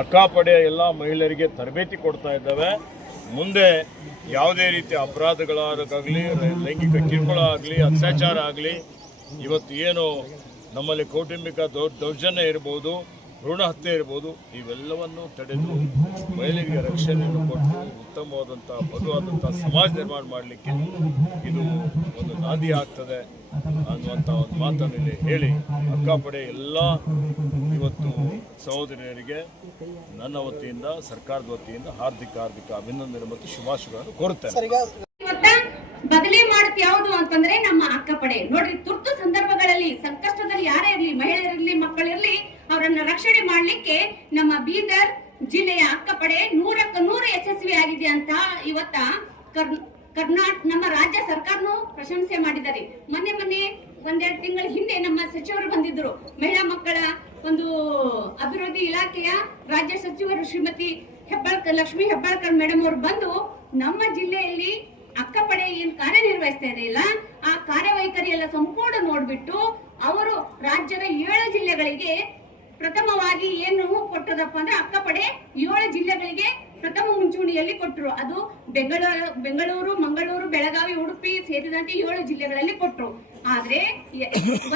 ಅಕ್ಕಾಪಡೆಯ ಎಲ್ಲ ಮಹಿಳೆಯರಿಗೆ ತರಬೇತಿ ಕೊಡ್ತಾ ಇದ್ದಾವೆ. ಮುಂದೆ ಯಾವುದೇ ರೀತಿಯ ಅಪರಾಧಗಳಾಗಲಿ, ಲೈಂಗಿಕ ಕಿರುಕುಳ ಆಗಲಿ, ಅತ್ಯಾಚಾರ ಆಗಲಿ, ಇವತ್ತು ಏನು ನಮ್ಮಲ್ಲಿ ಕೌಟುಂಬಿಕ ದೌರ್ಜನ್ಯ ಇರ್ಬೋದು, ಭ್ರೂಣ ಹತ್ಯೆ ಇರ್ಬೋದು, ಇವೆಲ್ಲವನ್ನು ತಡೆದು ಮಹಿಳೆಯರಿಗೆ ರಕ್ಷಣೆಯನ್ನು ಕೊಟ್ಟು ಉತ್ತಮವಾದಂಥ ಬದುವಾದಂಥ ಸಮಾಜ ನಿರ್ಮಾಣ ಮಾಡಲಿಕ್ಕೆ ಇದು ಒಂದು ನಾಂದಿ ಆಗ್ತದೆ ಅನ್ನುವಂಥ ಒಂದು ಮಾತನ್ನು ಇಲ್ಲಿ ಹೇಳಿ ಅಕ್ಕಾಪಡೆ ಎಲ್ಲ ಇವತ್ತು ಸಹೋದರಿಯರಿಗೆ ನನ್ನ ವತಿಯಿಂದ, ಸರ್ಕಾರದ ವತಿಯಿಂದ ಹಾರ್ದಿಕ ಅಭಿನಂದನೆ ಮತ್ತು ಶುಭಾಶಯಗಳನ್ನು ಕೋರುತ್ತೇನೆ. ಬದಲಿ ಮಾಡುತ್ತೆ ಯಾವುದು ಅಂತಂದ್ರೆ ನಮ್ಮ ಅಕ್ಕಪಡೆ. ನೋಡ್ರಿ, ತುರ್ತು ಸಂದರ್ಭಗಳಲ್ಲಿ ಸಂಕಷ್ಟದಲ್ಲಿ ಯಾರೇ ಇರಲಿ, ಮಹಿಳೆಯರಿರ್ಲಿ, ಮಕ್ಕಳಿರ್ಲಿ, ಅವರನ್ನ ರಕ್ಷಣೆ ಮಾಡ್ಲಿಕ್ಕೆ ನಮ್ಮ ಬೀದರ್ ಜಿಲ್ಲೆಯ ಅಕ್ಕಪಡೆ 100ಕ್ಕೆ 100 ಯಶಸ್ವಿ ಆಗಿದೆ ಅಂತ ಇವತ್ತ ನಮ್ಮ ರಾಜ್ಯ ಸರ್ಕಾರನು ಪ್ರಶಂಸೆ ಮಾಡಿದ್ದಾರೆ. ಮೊನ್ನೆ ಒಂದೆರಡು ತಿಂಗಳ ಹಿಂದೆ ನಮ್ಮ ಸಚಿವರು ಬಂದಿದ್ರು. ಮಹಿಳಾ ಮಕ್ಕಳ ಒಂದು ಅಭಿವೃದ್ಧಿ ಇಲಾಖೆಯ ರಾಜ್ಯ ಸಚಿವರು ಶ್ರೀಮತಿ ಲಕ್ಷ್ಮೀ ಹೆಬ್ಬಾಳ್ಕರ್ ಮೇಡಮ್ ಅವರು ಬಂದು ನಮ್ಮ ಜಿಲ್ಲೆಯಲ್ಲಿ ಅಕ್ಕಪಡೆ ಏನ್ ಕಾರ್ಯನಿರ್ವಹಿಸ್ತಾ ಇದೆ ಇಲ್ಲ, ಆ ಕಾರ್ಯವೈಖರಿ ಎಲ್ಲ ಸಂಪೂರ್ಣ ನೋಡ್ಬಿಟ್ಟು ಅವರು ರಾಜ್ಯದ 7 ಜಿಲ್ಲೆಗಳಿಗೆ ಪ್ರಥಮವಾಗಿ ಏನು ಕೊಟ್ಟದಪ್ಪ ಅಂದ್ರೆ ಅಕ್ಕಪಡೆ 7 ಜಿಲ್ಲೆಗಳಿಗೆ ಪ್ರಥಮ ಮುಂಚೂಣಿಯಲ್ಲಿ ಕೊಟ್ಟರು. ಅದು ಬೆಂಗಳೂರು, ಮಂಗಳೂರು, ಬೆಳಗಾವಿ, ಉಡುಪಿ ಸೇರಿದಂತೆ 7 ಜಿಲ್ಲೆಗಳಲ್ಲಿ ಕೊಟ್ಟರು. ಆದ್ರೆ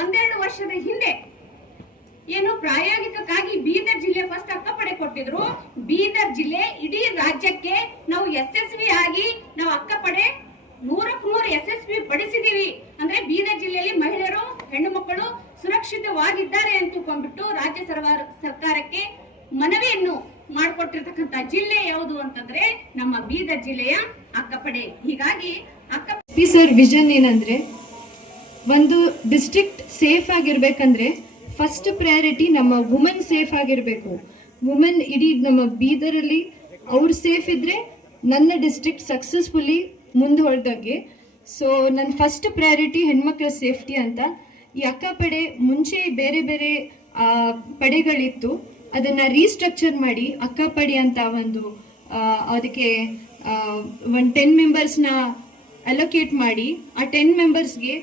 ಒಂದೆರಡು ವರ್ಷದ ಹಿಂದೆ ಏನು ಪ್ರಾಯೋಗಿಕಕ್ಕಾಗಿ ಬೀದರ್ ಜಿಲ್ಲೆ ಫಸ್ಟ್ ಅಕ್ಕಪಡೆ ಕೊಟ್ಟಿದ್ರು. ಬೀದರ್ ಜಿಲ್ಲೆ ಇಡೀ ರಾಜ್ಯಕ್ಕೆ ನಾವು ಯಶಸ್ವಿ ಆಗಿ ನಾವು ಅಕ್ಕಪಡೆ 100ಕ್ಕೆ 100 ಯಶಸ್ವಿ ಪಡಿಸಿದೀವಿ. ಅಂದ್ರೆ ಬೀದರ್ ಜಿಲ್ಲೆಯಲ್ಲಿ ಮಹಿಳೆಯರು, ಹೆಣ್ಣು ಮಕ್ಕಳು ಸುರಕ್ಷಿತವಾಗಿದ್ದಾರೆ ಅಂತಕೊಂಡ್ಬಿಟ್ಟು ರಾಜ್ಯ ಸರ್ಕಾರಕ್ಕೆ ಮನವಿಯನ್ನು ಮಾಡಿಕೊಟ್ಟಿರ್ತಕ್ಕಂಥ ಜಿಲ್ಲೆ ಯಾವುದು ಅಂತಂದ್ರೆ ನಮ್ಮ ಬೀದರ್ ಜಿಲ್ಲೆಯ ಅಕ್ಕಪಡೆ. ಹೀಗಾಗಿ ಸರ್ ವಿಷನ್ ಏನಂದ್ರೆ, ಒಂದು ಡಿಸ್ಟ್ರಿಕ್ಟ್ ಸೇಫ್ ಆಗಿರ್ಬೇಕಂದ್ರೆ ಫಸ್ಟ್ ಪ್ರಯಾರಿಟಿ ನಮ್ಮ ವುಮೆನ್ ಸೇಫ್ ಆಗಿರಬೇಕು. ವುಮೆನ್ ಇಡೀ ನಮ್ಮ ಬೀದರಲ್ಲಿ ಅವ್ರು ಸೇಫ್ ಇದ್ರೆ ನನ್ನ ಡಿಸ್ಟ್ರಿಕ್ಟ್ ಸಕ್ಸಸ್ಫುಲಿ ಮುಂದೆ ಹೊರಟಾಗೆ. ಸೊ ನನ್ನ ಫಸ್ಟ್ ಪ್ರಯಾರಿಟಿ ಹೆಣ್ಮಕ್ಳ ಸೇಫ್ಟಿ ಅಂತ. ಈ ಅಕ್ಕಪಡೆ ಮುಂಚೆ ಬೇರೆ ಬೇರೆ ಪಡೆಗಳಿತ್ತು, ಅದನ್ನು ರೀಸ್ಟ್ರಕ್ಚರ್ ಮಾಡಿ ಅಕ್ಕಪಡೆ ಅಂತ ಒಂದು ಅದಕ್ಕೆ ಒಂದು 10 ಮೆಂಬರ್ಸ್ನ ಅಲೋಕೇಟ್ ಮಾಡಿ, ಆ 10 ಮೆಂಬರ್ಸ್ಗೆ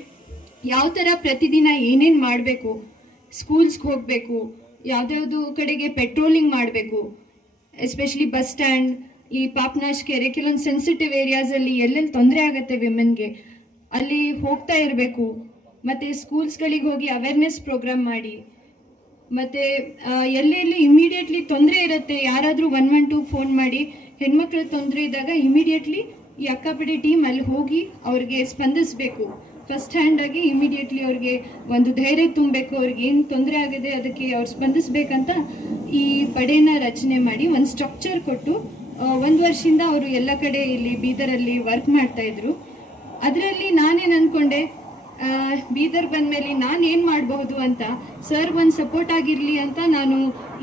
ಯಾವ ಥರ ಪ್ರತಿದಿನ ಏನೇನು ಮಾಡಬೇಕು, ಸ್ಕೂಲ್ಸ್ಗೆ ಹೋಗಬೇಕು, ಯಾವುದ್ಯಾವುದು ಕಡೆಗೆ ಪೆಟ್ರೋಲಿಂಗ್ ಮಾಡಬೇಕು, ಎಸ್ಪೆಷಲಿ ಬಸ್ ಸ್ಟ್ಯಾಂಡ್, ಈ ಪಾಪನಾಶ್ ಕೆರೆ, ಕೆಲವೊಂದು ಸೆನ್ಸಿಟಿವ್ ಏರಿಯಾಸಲ್ಲಿ ಎಲ್ಲೆಲ್ಲಿ ತೊಂದರೆ ಆಗುತ್ತೆ ವಿಮೆನ್ಗೆ, ಅಲ್ಲಿ ಹೋಗ್ತಾ ಇರಬೇಕು. ಮತ್ತು ಸ್ಕೂಲ್ಸ್ಗಳಿಗೆ ಹೋಗಿ ಅವೇರ್ನೆಸ್ ಪ್ರೋಗ್ರಾಮ್ ಮಾಡಿ, ಮತ್ತು ಎಲ್ಲೆಲ್ಲಿ ಇಮಿಡಿಯೇಟ್ಲಿ ತೊಂದರೆ ಇರುತ್ತೆ, ಯಾರಾದರೂ 112 ಫೋನ್ ಮಾಡಿ ಹೆಣ್ಮಕ್ಳ ತೊಂದರೆ ಇದ್ದಾಗ ಇಮಿಡಿಯೇಟ್ಲಿ ಈ ಅಕ್ಕಪಡೆ ಟೀಮ್ ಅಲ್ಲಿ ಹೋಗಿ ಅವ್ರಿಗೆ ಸ್ಪಂದಿಸಬೇಕು. ಫಸ್ಟ್ ಹ್ಯಾಂಡ್ ಆಗಿ ಇಮಿಡಿಯೇಟ್ಲಿ ಅವ್ರಿಗೆ ಒಂದು ಧೈರ್ಯ ತುಂಬಬೇಕು, ಅವ್ರಿಗೆ ಏನು ತೊಂದರೆ ಆಗಿದೆ ಅದಕ್ಕೆ ಅವ್ರು ಸ್ಪಂದಿಸ್ಬೇಕಂತ ಈ ಪಡೆನ ರಚನೆ ಮಾಡಿ ಒಂದು ಸ್ಟ್ರಕ್ಚರ್ ಕೊಟ್ಟು 1 ವರ್ಷದಿಂದ ಅವರು ಎಲ್ಲ ಕಡೆ ಇಲ್ಲಿ ಬೀದರಲ್ಲಿ ವರ್ಕ್ ಮಾಡ್ತಾ ಇದ್ರು. ಅದರಲ್ಲಿ ನಾನೇನು ಅಂದ್ಕೊಂಡೆ, ಬೀದರ್ ಬಂದಮೇಲೆ ನಾನು ಏನು ಮಾಡಬಹುದು ಅಂತ, ಸರ್ ಒಂದು ಸಪೋರ್ಟ್ ಆಗಿರಲಿ ಅಂತ ನಾನು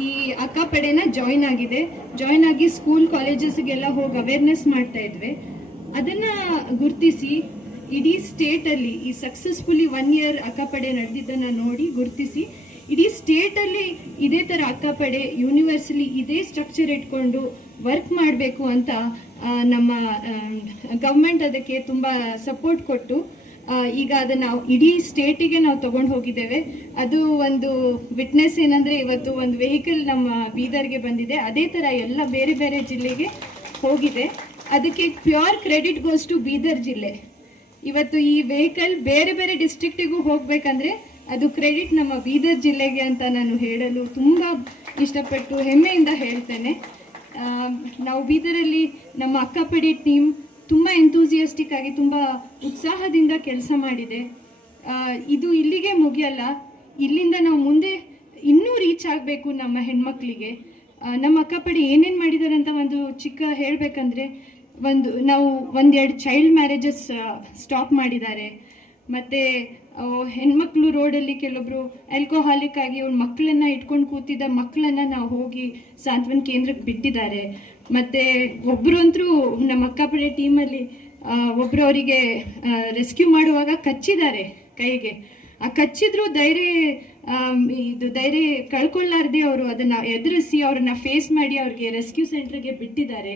ಈ ಅಕ್ಕಪಡೆನ ಜಾಯಿನ್ ಆಗಿ ಸ್ಕೂಲ್ ಕಾಲೇಜಸ್ಗೆಲ್ಲ ಹೋಗಿ ಅವೇರ್ನೆಸ್ ಮಾಡ್ತಾ ಇದ್ವಿ. ಅದನ್ನು ಗುರುತಿಸಿ ಇಡೀ ಸ್ಟೇಟಲ್ಲಿ ಈ ಸಕ್ಸಸ್ಫುಲಿ 1 ಇಯರ್ ಅಕ್ಕಪಡೆ ನಡೆದಿದ್ದನ್ನು ನೋಡಿ ಗುರುತಿಸಿ ಇಡೀ ಸ್ಟೇಟಲ್ಲಿ ಇದೇ ಥರ ಅಕ್ಕಪಡೆ ಯೂನಿವರ್ಸಲಿ ಇದೇ ಸ್ಟ್ರಕ್ಚರ್ ಇಟ್ಕೊಂಡು ವರ್ಕ್ ಮಾಡಬೇಕು ಅಂತ ನಮ್ಮ ಗೌರ್ಮೆಂಟ್ ಅದಕ್ಕೆ ತುಂಬ ಸಪೋರ್ಟ್ ಕೊಟ್ಟು ಈಗ ಅದನ್ನು ಇಡೀ ಸ್ಟೇಟಿಗೆ ನಾವು ತಗೊಂಡು ಹೋಗಿದ್ದೇವೆ. ಅದು ಒಂದು ವಿಟ್ನೆಸ್ ಏನಂದರೆ, ಇವತ್ತು ಒಂದು ವೆಹಿಕಲ್ ನಮ್ಮ ಬೀದರ್ಗೆ ಬಂದಿದೆ, ಅದೇ ಥರ ಎಲ್ಲ ಬೇರೆ ಬೇರೆ ಜಿಲ್ಲೆಗೆ ಹೋಗಿದೆ. ಅದಕ್ಕೆ pure credit goes to Bidar ಜಿಲ್ಲೆ. ಇವತ್ತು ಈ ವೆಹಿಕಲ್ ಬೇರೆ ಬೇರೆ ಡಿಸ್ಟ್ರಿಕ್ಟಿಗೂ ಹೋಗ್ಬೇಕಂದ್ರೆ ಅದು ಕ್ರೆಡಿಟ್ ನಮ್ಮ ಬೀದರ್ ಜಿಲ್ಲೆಗೆ ಅಂತ ನಾನು ಹೇಳಲು ತುಂಬ ಇಷ್ಟಪಟ್ಟು ಹೆಮ್ಮೆಯಿಂದ ಹೇಳ್ತೇನೆ. ನಾವು ಬೀದರಲ್ಲಿ ನಮ್ಮ ಅಕ್ಕಪಡೆ ಟೀಮ್ ತುಂಬ ಎಂಥೂಸಿಯಾಸ್ಟಿಕ್ ಆಗಿ ತುಂಬ ಉತ್ಸಾಹದಿಂದ ಕೆಲಸ ಮಾಡಿದೆ. ಇದು ಇಲ್ಲಿಗೆ ಮುಗಿಯಲ್ಲ, ಇಲ್ಲಿಂದ ನಾವು ಮುಂದೆ ಇನ್ನೂ ರೀಚ್ ಆಗಬೇಕು ನಮ್ಮ ಹೆಣ್ಮಕ್ಳಿಗೆ. ನಮ್ಮ ಅಕ್ಕಪಡೆ ಏನೇನು ಮಾಡಿದ್ದಾರೆ ಅಂತ ಒಂದು ಚಿಕ್ಕ ಹೇಳಬೇಕಂದ್ರೆ, ನಾವು 1-2 ಚೈಲ್ಡ್ ಮ್ಯಾರೇಜಸ್ ಸ್ಟಾಪ್ ಮಾಡಿದ್ದಾರೆ. ಮತ್ತು ಹೆಣ್ಮಕ್ಳು ರೋಡಲ್ಲಿ ಕೆಲವೊಬ್ಬರು ಆಲ್ಕೋಹಾಲಿಕ್ ಆಗಿ ಅವ್ರ ಮಕ್ಕಳನ್ನು ಇಟ್ಕೊಂಡು ಕೂತಿದ್ದ ಮಕ್ಕಳನ್ನು ನಾವು ಹೋಗಿ ಸಾಂತ್ವನ ಕೇಂದ್ರಕ್ಕೆ ಬಿಟ್ಟಿದ್ದಾರೆ. ಮತ್ತು ಒಬ್ಬರು ಅಂತರೂ ನಮ್ಮ ಅಕ್ಕಪಡೆ ಟೀಮಲ್ಲಿ ಒಬ್ಬರು ಅವರಿಗೆ ರೆಸ್ಕ್ಯೂ ಮಾಡುವಾಗ ಕಚ್ಚಿದ್ದಾರೆ ಕೈಗೆ. ಆ ಕಚ್ಚಿದ್ರು ಧೈರ್ಯ ಕಳ್ಕೊಳ್ಳಾರ್ದೆ ಅವರು ಅದನ್ನು ಎದುರಿಸಿ ಅವ್ರನ್ನ ಫೇಸ್ ಮಾಡಿ ಅವ್ರಿಗೆ ರೆಸ್ಕ್ಯೂ ಸೆಂಟ್ರಿಗೆ ಬಿಟ್ಟಿದ್ದಾರೆ.